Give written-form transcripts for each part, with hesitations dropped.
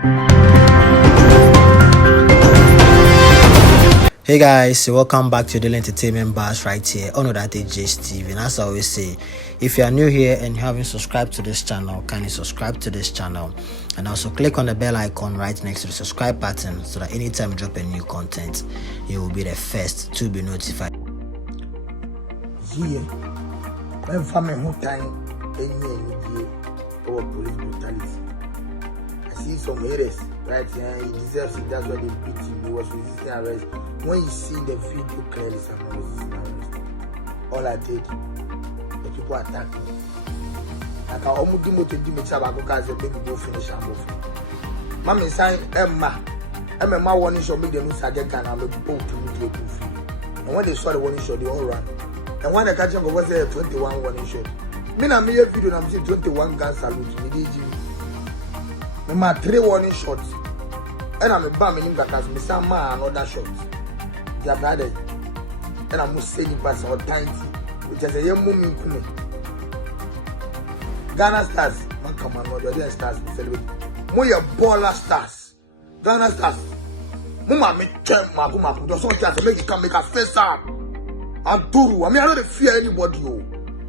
Hey guys, welcome back to Daily Entertainment Bars right here on that TV. And as I always say, if you are new here and you haven't subscribed to this channel, kindly subscribe to this channel and also click on the bell icon right next to the subscribe button so that anytime we drop a new content, you will be the first to be notified. Yeah, when family who time any over police brutality. I see some haters right here. He deserves it. That's why they beat him. He was resisting arrest. When you see the video clearly, someone resisting arrest. All I did, the people attacked me. Like I almost demoted the Chaba because they make me go finish and move. Mommy sign Emma warning shot make them lose again and I'm a boat to meet your goofy. And when they saw the warning shot, they all ran. And when the catch up was there 21 warning shot. Me na me video and I'm saying 21 gun salute. Me did you. Me ma 3 warning shots. And I'm a bam in back as me some man another shot. They are bad. And I'm saying pass or tiny. Which is a young woman kume. Ghana Stars, man come on, no, the Stars we celebrate. Moya baller Stars. Ghana Stars. Mama me check my kuma. Just want to make you can make a face up. And Turu, I mean, I don't fear anybody.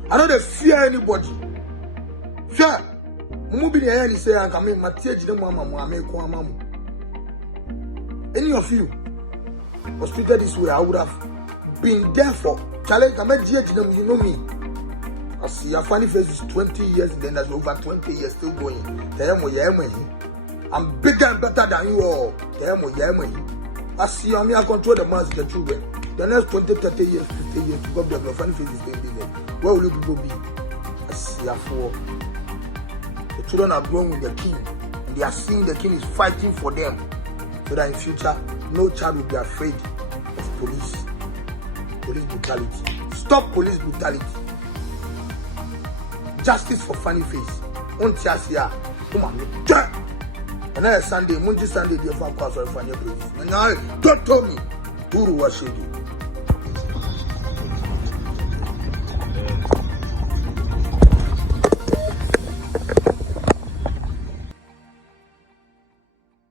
I don't fear anybody. Fear. Mumu be the air and say, I can make my tears in the mama, I make one mamma. Any of you was treated this way, I would have been there for. Challenge, I met GH, you know me. I see your funny face is 20 years, then there's over 20 years still going. I'm bigger and better than you all. I see you, I control the mass, the children. The next 20, 30 years, 50 years, God bless your funny face is doing business. Where will you people be? I see you for. The children are growing with the king, and they are seeing the king is fighting for them, so that in future, no child will be afraid of police brutality. Stop police brutality. Justice for funny face. Come on, and then Sunday, Monday, Sunday, the Ofankor Circuit for funny police. And now, don't tell me, Guru was shady.